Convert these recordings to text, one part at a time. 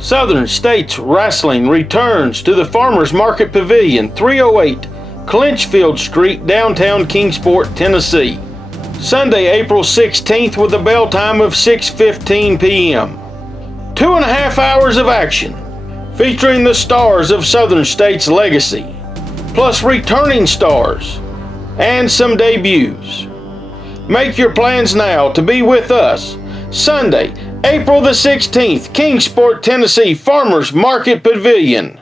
Southern States Wrestling returns to the Farmers Market Pavilion, 308 Clinchfield Street, downtown Kingsport, Tennessee. Sunday, April 16th with a bell time of 6:15 p.m. 2.5 hours of action, featuring the stars of Southern States' legacy, plus returning stars, and some debuts. Make your plans now to be with us. Sunday, April the 16th, Kingsport, Tennessee, Farmers Market Pavilion.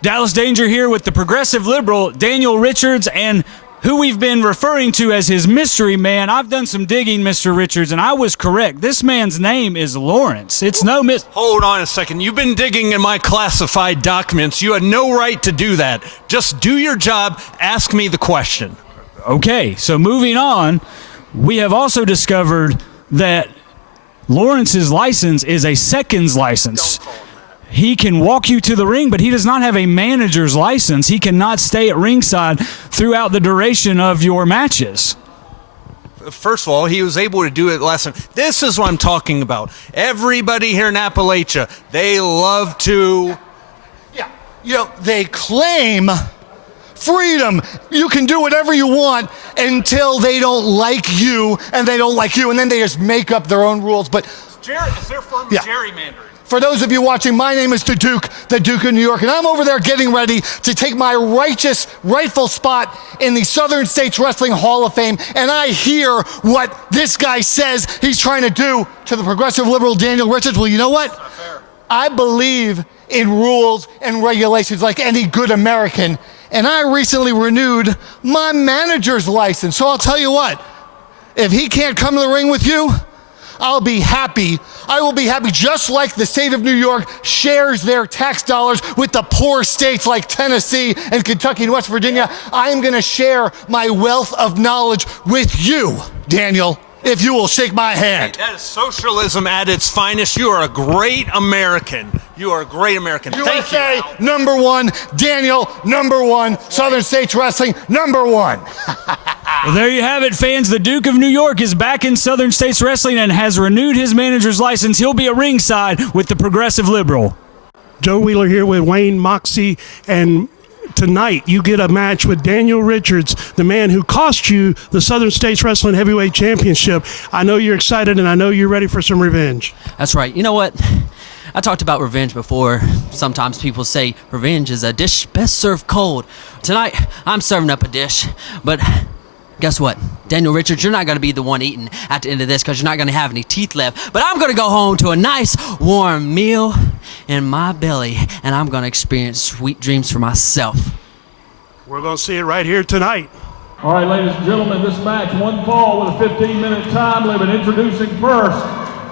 Dallas Danger here with the progressive liberal Daniel Richards and who we've been referring to as his mystery man. I've done some digging, Mr. Richards, and I was correct. This man's name is Lawrence. It's no Hold on a second. You've been digging in my classified documents. You had no right to do that. Just do your job. Ask me the question. Okay, so moving on, we have also discovered that Lawrence's license is a seconds license. He can walk you to the ring, but he does not have a manager's license. He cannot stay at ringside throughout the duration of your matches. First of all, he was able to do it last time. This is what I'm talking about. Everybody here in Appalachia, they love to... Yeah, they claim freedom. You can do whatever you want until they don't like you, and they don't like you, and then they just make up their own rules. But is their firm gerrymandering? For those of you watching, my name is the Duke of New York, and I'm over there getting ready to take my rightful spot in the Southern States Wrestling Hall of Fame, and I hear what this guy says he's trying to do to the progressive liberal Daniel Richards. Well, you know what? That's not fair. I believe in rules and regulations like any good American, and I recently renewed my manager's license. So I'll tell you what, if he can't come to the ring with you, I'll be happy. I will be happy, just like the state of New York shares their tax dollars with the poor states like Tennessee and Kentucky and West Virginia. I am going to share my wealth of knowledge with you, Daniel, if you will shake my hand. Hey, that is socialism at its finest. You are a great American. You are a great American. Thank you. USA, number one. Daniel, number one. Southern States Wrestling, number one. Well, there you have it, fans. The Duke of New York is back in Southern States Wrestling and has renewed his manager's license. He'll be at ringside with the progressive liberal. Joe Wheeler here with Wayne Moxie, and tonight you get a match with Daniel Richards, the man who cost you the Southern States Wrestling Heavyweight Championship. I know you're excited, and I know you're ready for some revenge. That's right. You know what? I talked about revenge before. Sometimes people say revenge is a dish best served cold. Tonight, I'm serving up a dish, but guess what? Daniel Richards, you're not going to be the one eating at the end of this because you're not going to have any teeth left. But I'm going to go home to a nice warm meal in my belly, and I'm going to experience sweet dreams for myself. We're going to see it right here tonight. All right, ladies and gentlemen, this match, one fall with a 15-minute time limit. Introducing first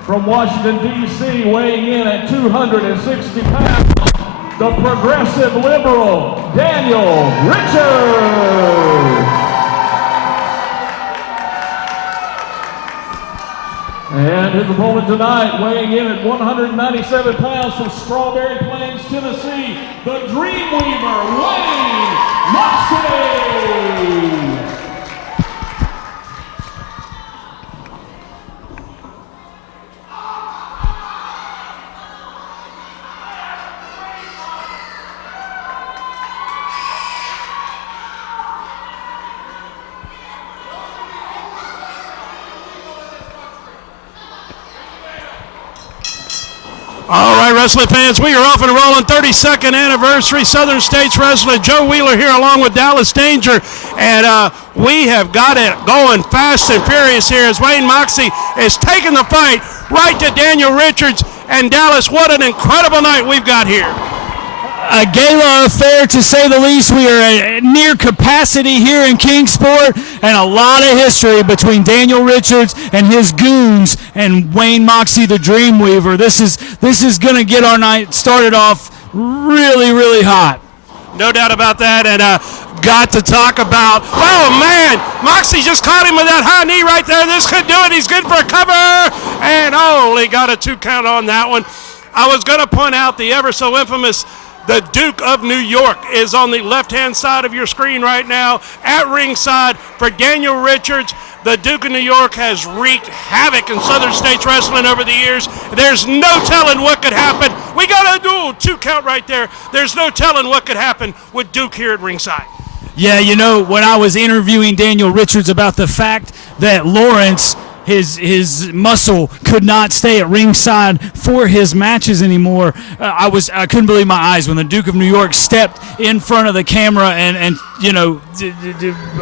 from Washington, D.C., weighing in at 260 pounds, the progressive liberal, Daniel Richards. And his opponent tonight, weighing in at 197 pounds from Strawberry Plains, Tennessee, the Dreamweaver, Wayne Moxie. All right, wrestling fans, we are off and rolling. 32nd anniversary Southern States Wrestling. Joe Wheeler here along with Dallas Danger. And we have got it going fast and furious here as Wayne Moxie is taking the fight right to Daniel Richards. And Dallas, what an incredible night we've got here. A gala affair, to say the least. We are at near capacity here in Kingsport, and a lot of history between Daniel Richards and his goons and Wayne Moxie, the Dreamweaver. This is going to get our night started off really, really hot. No doubt about that. And got to talk about, oh man, Moxie just caught him with that high knee right there. This could do it. He's good for a cover, and only got a 2 count on that one. I was going to point out the ever so infamous the Duke of New York is on the left-hand side of your screen right now at ringside for Daniel Richards. The Duke of New York has wreaked havoc in Southern States Wrestling over the years. There's no telling what could happen. We got a 2 count right there. There's no telling what could happen with Duke here at ringside. Yeah, you know, when I was interviewing Daniel Richards about the fact that Lawrence, his muscle could not stay at ringside for his matches anymore, I couldn't believe my eyes when the Duke of New York stepped in front of the camera and you know,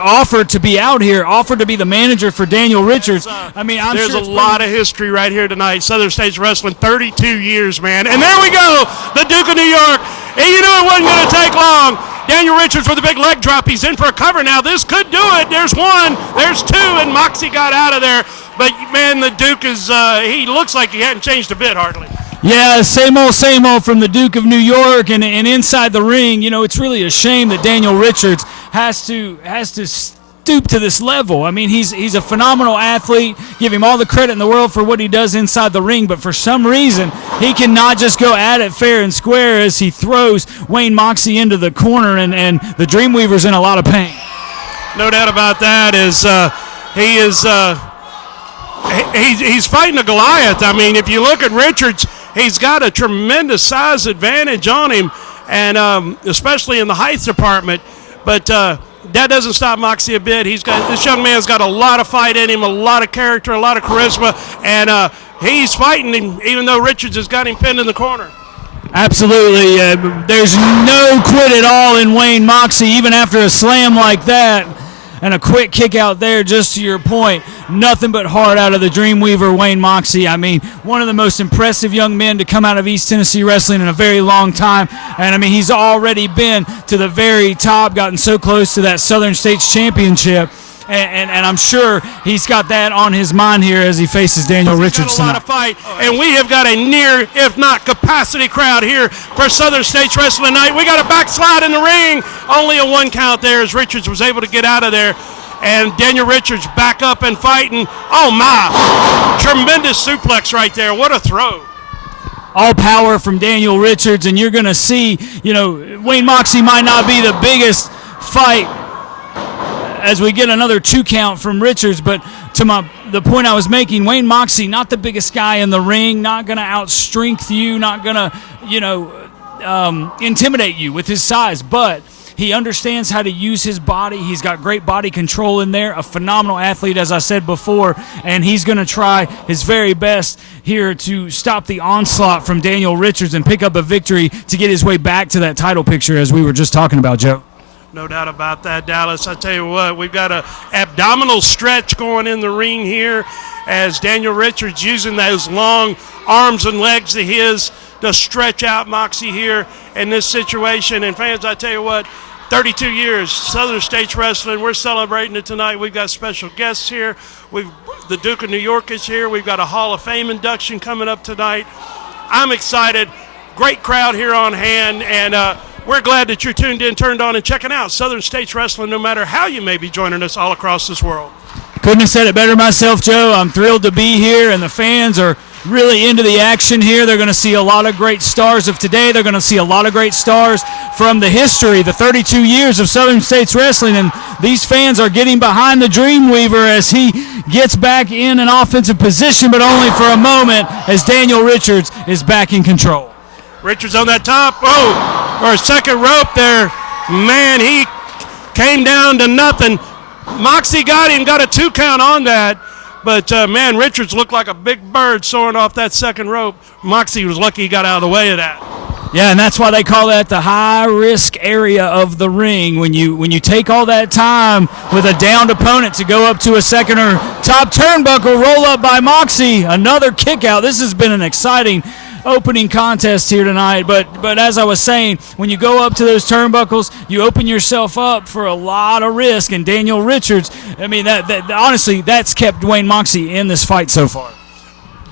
offered to be out here, offered to be the manager for Daniel Richards. I mean, there's sure a lot of history right here tonight. Southern States Wrestling, 32 years, man. And there we go, the Duke of New York. And you knew it wasn't going to take long. Daniel Richards with a big leg drop. He's in for a cover now. This could do it. There's 1, there's 2, and Moxie got out of there. But, man, the Duke is, he looks like he hadn't changed a bit hardly. Yeah, same old from the Duke of New York, and inside the ring, you know, it's really a shame that Daniel Richards has to stoop to this level. I mean, he's a phenomenal athlete. Give him all the credit in the world for what he does inside the ring, but for some reason, he cannot just go at it fair and square as he throws Wayne Moxie into the corner, and the Dreamweaver's in a lot of pain. No doubt about that. He's fighting a Goliath. I mean, if you look at Richards, he's got a tremendous size advantage on him, and especially in the height department. But that doesn't stop Moxie a bit. This young man's got a lot of fight in him, a lot of character, a lot of charisma, and he's fighting him, even though Richards has got him pinned in the corner. Absolutely. There's no quit at all in Wayne Moxie, even after a slam like that. And a quick kick out there, just to your point. Nothing but heart out of the Dreamweaver, Wayne Moxie. I mean, one of the most impressive young men to come out of East Tennessee Wrestling in a very long time. And, I mean, he's already been to the very top, gotten so close to that Southern States Championship. And I'm sure he's got that on his mind here as he faces Daniel Richards tonight. A lot of fight, and we have got a near, if not capacity crowd here for Southern States Wrestling tonight. We got a backslide in the ring. Only a 1 count there as Richards was able to get out of there. And Daniel Richards back up and fighting. Oh, my. Tremendous suplex right there. What a throw. All power from Daniel Richards, and you're going to see, you know, Wayne Moxie might not be the biggest fight as we get another 2 count from Richards, but to the point I was making, Wayne Moxie, not the biggest guy in the ring, not going to outstrength you, not going to, you know, intimidate you with his size, but he understands how to use his body. He's got great body control in there, a phenomenal athlete, as I said before, and he's going to try his very best here to stop the onslaught from Daniel Richards and pick up a victory to get his way back to that title picture as we were just talking about, Joe. No doubt about that, Dallas. I tell you what, we've got an abdominal stretch going in the ring here as Daniel Richards using those long arms and legs of his to stretch out Moxie here in this situation. And fans, I tell you what, 32 years, Southern States Wrestling, we're celebrating it tonight. We've got special guests here. The Duke of New York is here. We've got a Hall of Fame induction coming up tonight. I'm excited. Great crowd here on hand, and we're glad that you're tuned in, turned on, and checking out Southern States Wrestling, no matter how you may be joining us all across this world. Couldn't have said it better myself, Joe. I'm thrilled to be here, and the fans are really into the action here. They're going to see a lot of great stars of today. They're going to see a lot of great stars from the history, the 32 years of Southern States Wrestling, and these fans are getting behind the Dreamweaver as he gets back in an offensive position, but only for a moment as Daniel Richards is back in control. Richards on that top. Oh, or a second rope there. Man, he came down to nothing. Moxie got him, got a 2 count on that. But, man, Richards looked like a big bird soaring off that second rope. Moxie was lucky he got out of the way of that. Yeah, and that's why they call that the high-risk area of the ring. When you take all that time with a downed opponent to go up to a second or top turnbuckle, roll up by Moxie, another kick out. This has been an exciting opening contest here tonight, but as I was saying, when you go up to those turnbuckles, you open yourself up for a lot of risk. And Daniel Richards, I mean, that honestly, that's kept Wayne Moxie in this fight so far.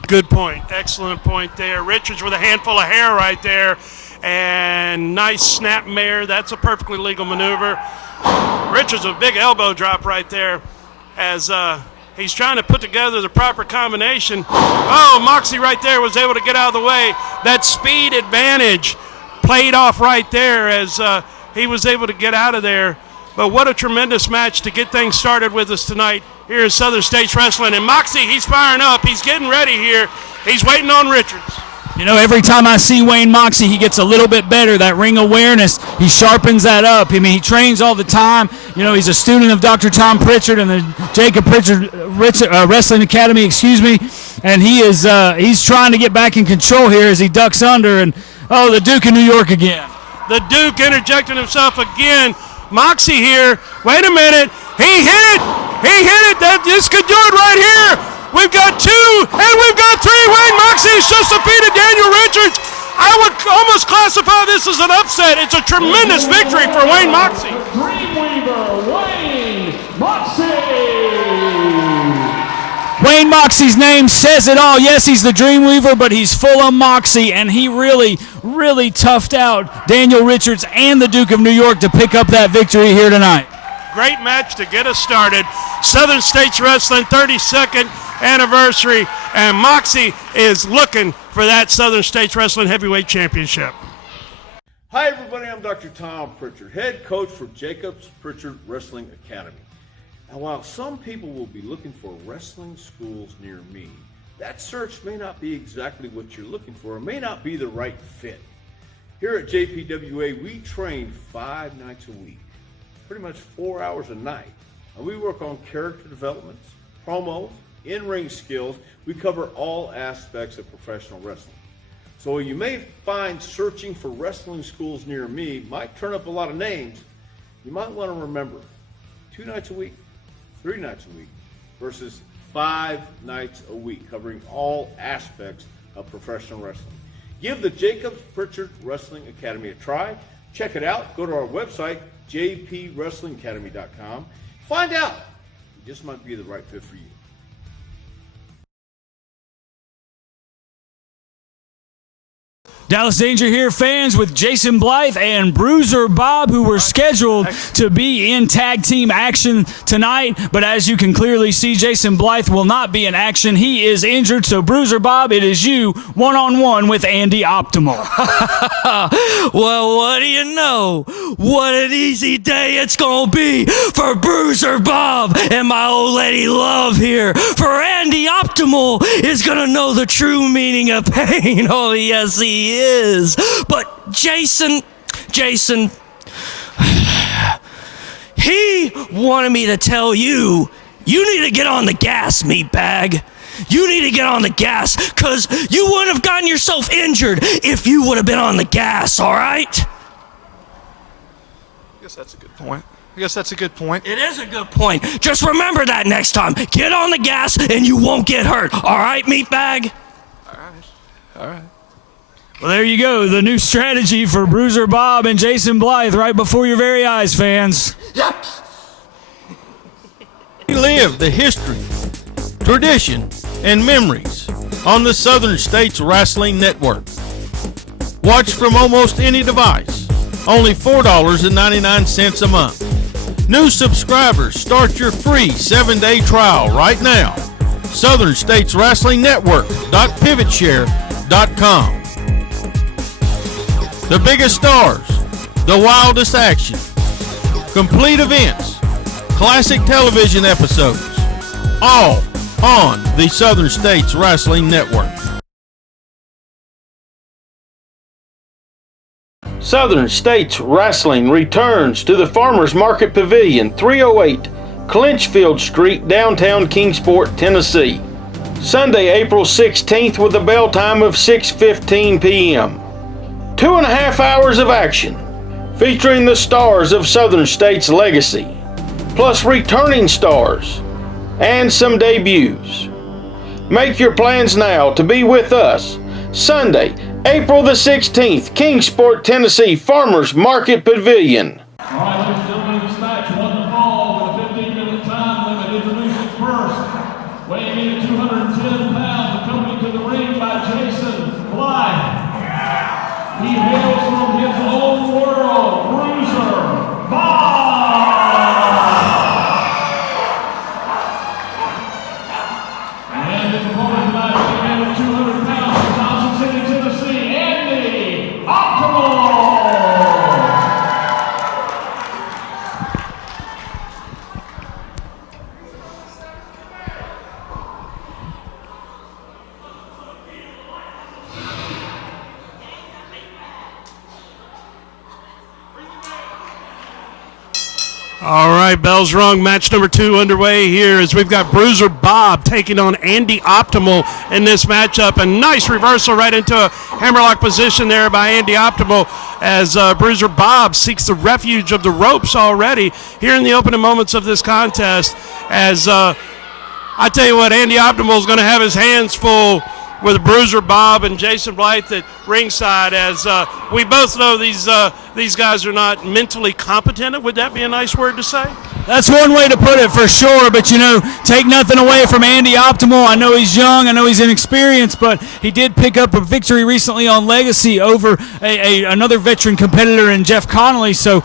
Good point. Excellent point there. Richards with a handful of hair right there, and nice snap mare. That's a perfectly legal maneuver. Richards with a big elbow drop right there as he's trying to put together the proper combination. Oh, Moxie right there was able to get out of the way. That speed advantage played off right there as he was able to get out of there. But what a tremendous match to get things started with us tonight here at Southern States Wrestling. And Moxie, he's firing up. He's getting ready here. He's waiting on Richards. You know, every time I see Wayne Moxie, he gets a little bit better. That ring awareness, he sharpens that up. I mean, he trains all the time. You know, he's a student of Dr. Tom Pritchard and the Jacob Pritchard Wrestling Academy, and he's trying to get back in control here as he ducks under. And, the Duke of New York again. The Duke interjecting himself again. Moxie here. Wait a minute. He hit it. This could do it right here. We've got 2, and we've got 3. Wayne Moxie has just defeated Daniel Richards. I would almost classify this as an upset. It's a tremendous victory for Wayne Moxie. Dreamweaver, Wayne Moxie. Wayne Moxie's name says it all. Yes, he's the Dreamweaver, but he's full of Moxie, and he really, really toughed out Daniel Richards and the Duke of New York to pick up that victory here tonight. Great match to get us started. Southern States Wrestling 32nd anniversary, and Moxie is looking for that Southern States Wrestling Heavyweight Championship. Hi everybody, I'm Dr. Tom Pritchard, head coach for Jacob's Pritchard Wrestling Academy. Now while some people will be looking for wrestling schools near me, that search may not be exactly what you're looking for. It may not be the right fit. Here at JPWA, we train 5 nights a week, pretty much 4 hours a night. And we work on character developments, promos, in-ring skills. We cover all aspects of professional wrestling. So you may find searching for wrestling schools near me might turn up a lot of names. You might want to remember 2 nights a week, 3 nights a week versus 5 nights a week, covering all aspects of professional wrestling. Give the Jacobs Pritchard Wrestling Academy a try. Check it out. Go to our website, jpwrestlingacademy.com. Find out. It just might be the right fit for you. Dallas Danger here, fans, with Jason Blythe and Bruiser Bob, who were scheduled to be in tag team action tonight. But as you can clearly see, Jason Blythe will not be in action. He is injured. So, Bruiser Bob, it is you one-on-one with Andy Optimal. Well, what do you know? What an easy day it's going to be for Bruiser Bob and my old lady Love here. For Andy Optimal is going to know the true meaning of pain. Oh, yes, he is. But Jason, he wanted me to tell you, you need to get on the gas, meatbag. You need to get on the gas, because you wouldn't have gotten yourself injured if you would have been on the gas, all right? I guess that's a good point. It is a good point. Just remember that next time. Get on the gas and you won't get hurt, all right, meatbag? All right. Well, there you go. The new strategy for Bruiser Bob and Jason Blythe right before your very eyes, fans. Yep. Relive the history, tradition, and memories on the Southern States Wrestling Network. Watch from almost any device. Only $4.99 a month. New subscribers start your free 7-day trial right now. Southern States Wrestling Network.pivotshare.com. The biggest stars, the wildest action, complete events, classic television episodes, all on the Southern States Wrestling Network. Southern States Wrestling returns to the Farmers Market Pavilion, 308 Clinchfield Street, downtown Kingsport, Tennessee. Sunday, April 16th with a bell time of 6:15 p.m. 2.5 hours of action, featuring the stars of Southern States legacy, plus returning stars, and some debuts. Make your plans now to be with us. Sunday, April the 16th, Kingsport, Tennessee, Farmers Market Pavilion. All right, ladies and gentlemen, this match, 1 fall with a 15-minute time limit. Introducing first, weighing in at 210 pounds, accompanied to the ring by Jason Blythe. He hails from his own world, Bruiser Bob. And his opponent tonight, weighing in at 200 pounds, from Johnson City, Tennessee, Andy Optimal. All right, bells rung. Match number 2 underway here as we've got Bruiser Bob taking on Andy Optimal in this matchup. A nice reversal right into a hammerlock position there by Andy Optimal as Bruiser Bob seeks the refuge of the ropes already here in the opening moments of this contest. As I tell you what, Andy Optimal is going to have his hands full with Bruiser Bob and Jason Blythe at ringside, as we both know these guys are not mentally competent. Would that be a nice word to say? That's one way to put it for sure, but take nothing away from Andy Optimal. I know he's young, I know he's inexperienced, but he did pick up a victory recently on Legacy over another veteran competitor in Jeff Connolly, so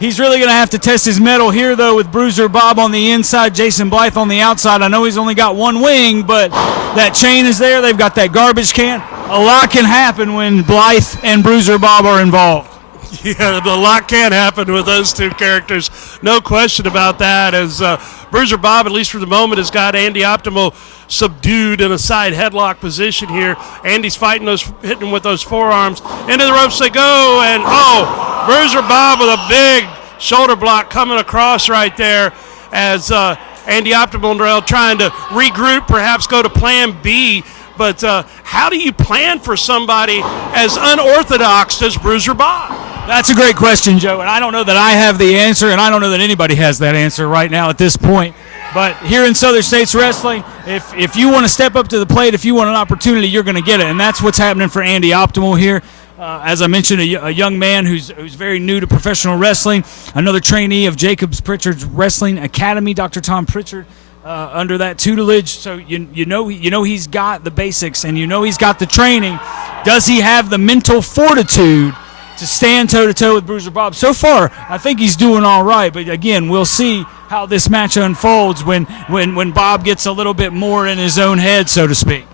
he's really going to have to test his mettle here, though, with Bruiser Bob on the inside, Jason Blythe on the outside. I know he's only got one wing, but that chain is there. They've got that garbage can. A lot can happen when Blythe and Bruiser Bob are involved. Yeah, a lot can happen with those two characters. No question about that, as Bruiser Bob, at least for the moment, has got Andy Optimal subdued in a side headlock position here. Andy's hitting him with those forearms. Into the ropes they go, and Bruiser Bob with a big shoulder block coming across right there as Andy Optimal trying to regroup, perhaps go to plan B. But how do you plan for somebody as unorthodox as Bruiser Bob? That's a great question, Joe, and I don't know that I have the answer, and I don't know that anybody has that answer right now at this point. But here in Southern States Wrestling, if you want to step up to the plate, if you want an opportunity, you're going to get it, and that's what's happening for Andy Optimal here. As I mentioned, a young man who's very new to professional wrestling, another trainee of Jacobs Pritchard's Wrestling Academy, Dr. Tom Pritchard, under that tutelage. So you know he's got the basics, and he's got the training. Does he have the mental fortitude to stand toe-to-toe with Bruiser Bob? So far, I think he's doing all right, but again, we'll see how this match unfolds when Bob gets a little bit more in his own head, so to speak.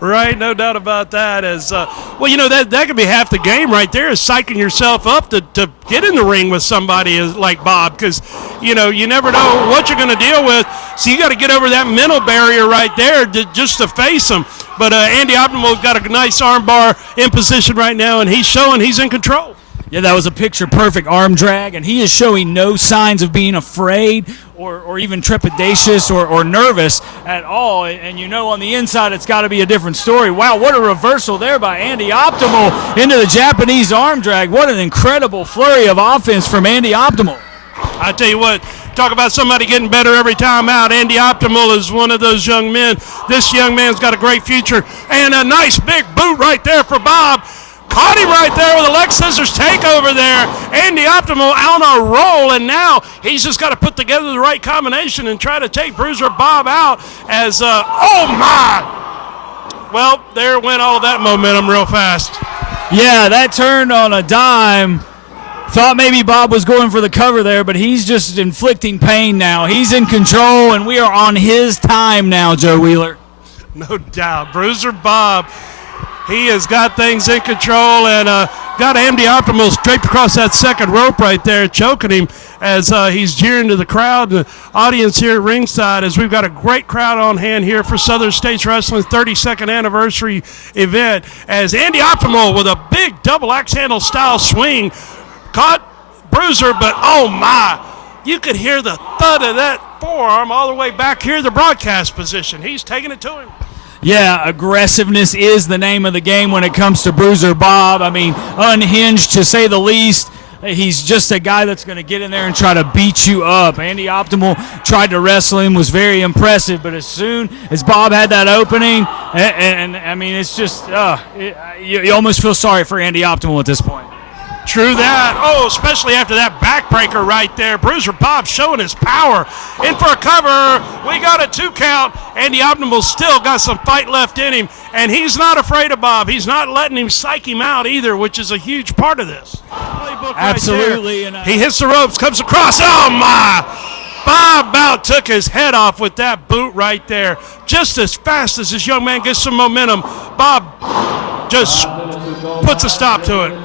Right, no doubt about that. As that could be half the game right there, is psyching yourself up to get in the ring with somebody like Bob, because you never know what you're going to deal with. So you got to get over that mental barrier right there just to face him. But Andy Optimal's got a nice arm bar in position right now, and he's showing he's in control. Yeah, that was a picture-perfect arm drag, and he is showing no signs of being afraid or even trepidatious or nervous at all. And on the inside, it's got to be a different story. Wow, what a reversal there by Andy Optimal into the Japanese arm drag. What an incredible flurry of offense from Andy Optimal. I tell you what, talk about somebody getting better every time out. Andy Optimal is one of those young men. This young man's got a great future. And a nice big boot right there for Bob. Caught him right there with a leg scissors takeover there. Andy Optimal on a roll, and now he's just got to put together the right combination and try to take Bruiser Bob out as, oh my! Well, there went all that momentum real fast. Yeah, that turned on a dime. Thought maybe Bob was going for the cover there, but he's just inflicting pain now. He's in control, and we are on his time now, Joe Wheeler. No doubt. Bruiser Bob, he has got things in control, and got Andy Optimal draped across that second rope right there, choking him as he's jeering to the crowd, the audience here at ringside, as we've got a great crowd on hand here for Southern States Wrestling's 32nd anniversary event, as Andy Optimal with a big double axe handle style swing caught Bruiser, but oh my, you could hear the thud of that forearm all the way back here in the broadcast position. He's taking it to him. Yeah, aggressiveness is the name of the game when it comes to Bruiser Bob. I mean, unhinged to say the least. He's just a guy that's going to get in there and try to beat you up. Andy Optimal tried to wrestle him, was very impressive, but as soon as Bob had that opening, and I mean, it's just, you almost feel sorry for Andy Optimal at this point. True that. Oh, especially after that backbreaker right there. Bruiser Bob showing his power. In for a cover. We got a 2 count. Andy Optimal still got some fight left in him, and he's not afraid of Bob. He's not letting him psych him out either, which is a huge part of this. Playbook Absolutely. Right, and he hits the ropes, comes across. Oh, my. Bob about took his head off with that boot right there. Just as fast as this young man gets some momentum, Bob just puts a stop to it.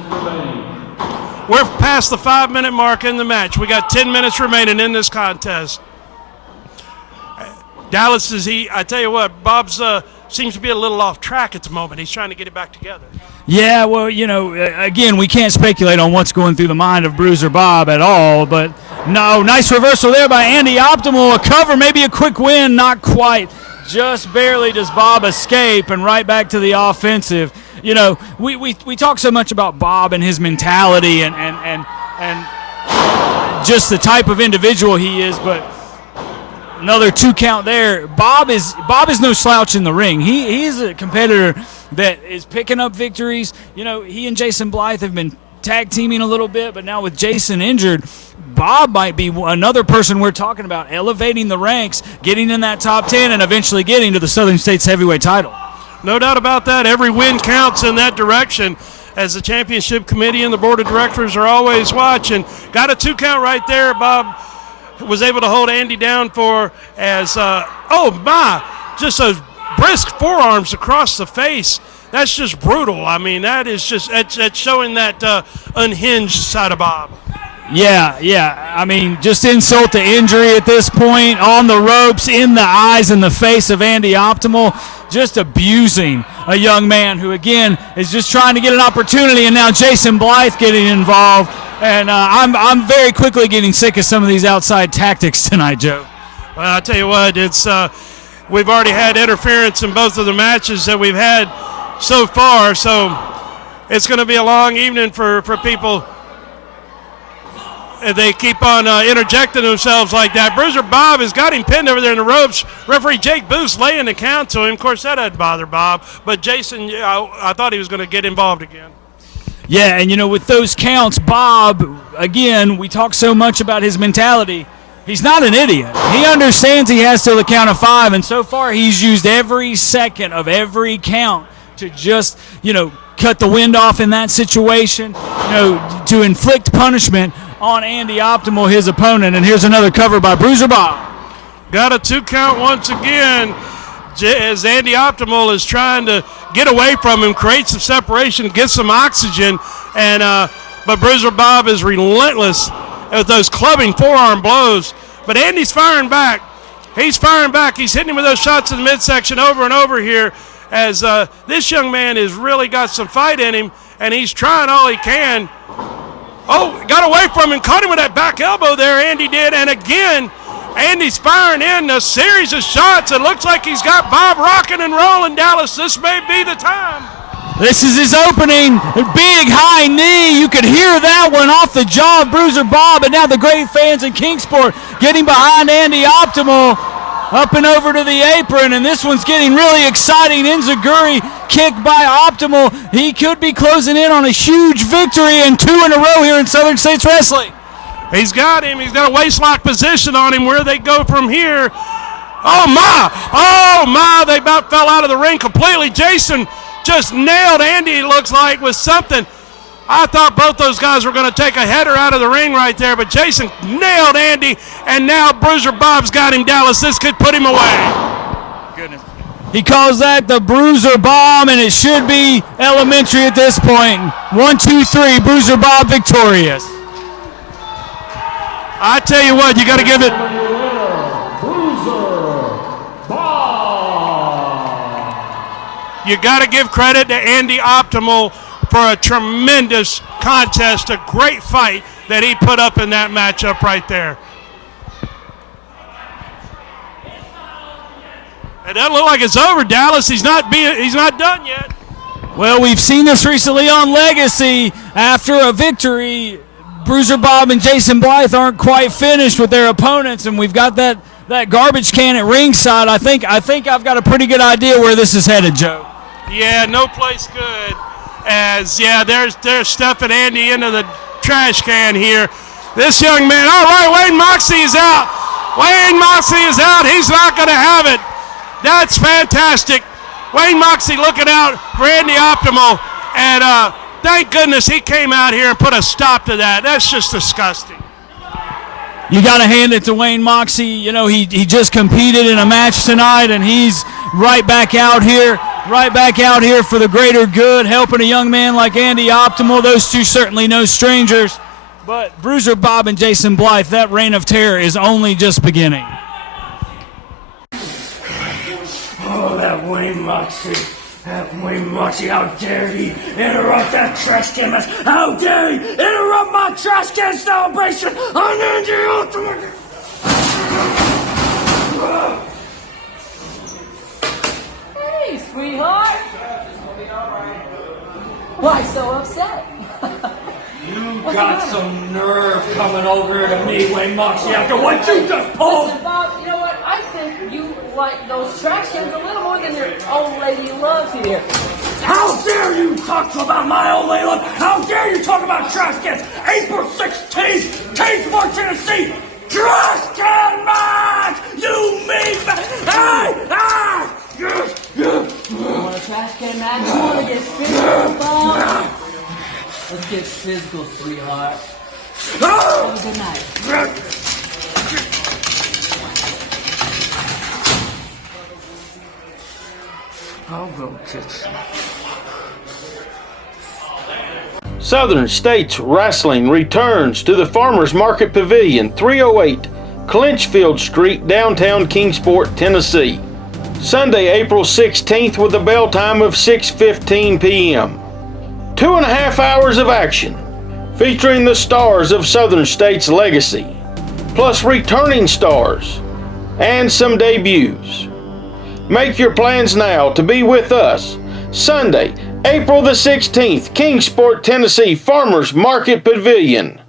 We're past the 5-minute mark in the match. We got 10 minutes remaining in this contest. Dallas I tell you what, Bob's seems to be a little off track at the moment. He's trying to get it back together. Yeah, well, you know, again, we can't speculate on what's going through the mind of Bruiser Bob at all, but no, nice reversal there by Andy Optimal. A cover, maybe a quick win, not quite. Just barely does Bob escape, and right back to the offensive. You know, we talk so much about Bob and his mentality and just the type of individual he is, but another 2 count there. Bob is no slouch in the ring. He's a competitor that is picking up victories. You know, he and Jason Blythe have been tag teaming a little bit, but now with Jason injured, Bob might be another person we're talking about, elevating the ranks, getting in that top 10, and eventually getting to the Southern States heavyweight title. No doubt about that. Every win counts in that direction, as the championship committee and the board of directors are always watching. Got a 2 count right there. Bob was able to hold Andy down for just those brisk forearms across the face. That's just brutal. I mean, it's showing that unhinged side of Bob. Yeah. I mean, just insult to injury at this point, on the ropes, in the eyes and the face of Andy Optimal, just abusing a young man who, again, is just trying to get an opportunity, and now Jason Blythe getting involved. And I'm very quickly getting sick of some of these outside tactics tonight, Joe. Well, I'll tell you what, we've already had interference in both of the matches that we've had so far, so it's going to be a long evening for people. They keep on interjecting themselves like that. Bruiser Bob has got him pinned over there in the ropes. Referee Jake Booth's laying the count to him. Of course, that doesn't bother Bob. But Jason, I thought he was going to get involved again. Yeah, and, you know, with those counts, Bob, again, we talk so much about his mentality. He's not an idiot. He understands he has till the count of 5, and so far he's used every second of every count to just, you know, cut the wind off in that situation, you know, to inflict punishment on Andy Optimal, his opponent. And here's another cover by Bruiser Bob. Got a 2 count once again, as Andy Optimal is trying to get away from him, create some separation, get some oxygen, and but Bruiser Bob is relentless with those clubbing forearm blows. But Andy's firing back. He's firing back. He's hitting him with those shots in the midsection over and over here, as this young man has really got some fight in him, and he's trying all he can. Oh, got away from him, caught him with that back elbow there, Andy did, and again, Andy's firing in a series of shots. It looks like he's got Bob rocking and rolling, Dallas. This may be the time. This is his opening, big high knee. You could hear that one off the jaw of Bruiser Bob, and now the great fans in Kingsport getting behind Andy Optimal, up and over to the apron, and this one's getting really exciting. Enziguri kick by Optimal. He could be closing in on a huge victory, and 2 in a row here in Southern States Wrestling. He's got him. He's got a waistlock position on him. Where they go from here? Oh, my. They about fell out of the ring completely. Jason just nailed Andy, it looks like, with something. I thought both those guys were going to take a header out of the ring right there, but Jason nailed Andy, and now Bruiser Bob's got him, Dallas. This could put him away. Goodness. He calls that the Bruiser Bomb, and it should be elementary at this point. 1, 2, 3, Bruiser Bob victorious. I tell you what, you got to give it. You got to give credit to Andy Optimal for a tremendous contest, a great fight that he put up in that matchup right there. It doesn't look like it's over, Dallas. He's not done yet. Well, we've seen this recently on Legacy. After a victory, Bruiser Bob and Jason Blythe aren't quite finished with their opponents, and we've got that garbage can at ringside. I think I've got a pretty good idea where this is headed, Joe. Yeah, no place good. They're stuffing Andy into the trash can here. This young man, all right, Wayne Moxie is out. He's not going to have it. That's fantastic. Wayne Moxie looking out for Andy Optimal, and thank goodness he came out here and put a stop to that. That's just disgusting. You got to hand it to Wayne Moxie. You know, he just competed in a match tonight, and he's right back out here for the greater good, helping a young man like Andy Optimal. Those two certainly no strangers. But Bruiser Bob and Jason Blythe, that reign of terror is only just beginning. Oh, that Wayne Wayne Moxie. Wayne Moxie, how dare he interrupt that trash can mess? How dare he interrupt my trash can celebration on Andy Ultimate? Hey, sweetheart. Why so upset? You got some nerve coming over here to me, Wayne Moxie, after what you just pulled. Listen, Bob, you know what? I think you like those trash cans a little more than your old lady love here. How dare you talk about my old lady love? How dare you talk about trash cans? April 16th, Kingsport, Tennessee, trash can match! You mean You want a trash can match? You want to get physical, Bob? Let's get physical, sweetheart. Have a good night. I'll go kiss you. Southern States Wrestling returns to the Farmers Market Pavilion, 308 Clinchfield Street, downtown Kingsport, Tennessee. Sunday, April 16th with a bell time of 6:15 p.m. 2.5 hours of action, featuring the stars of Southern States' legacy, plus returning stars, and some debuts. Make your plans now to be with us. Sunday, April the 16th, Kingsport, Tennessee Farmers Market Pavilion.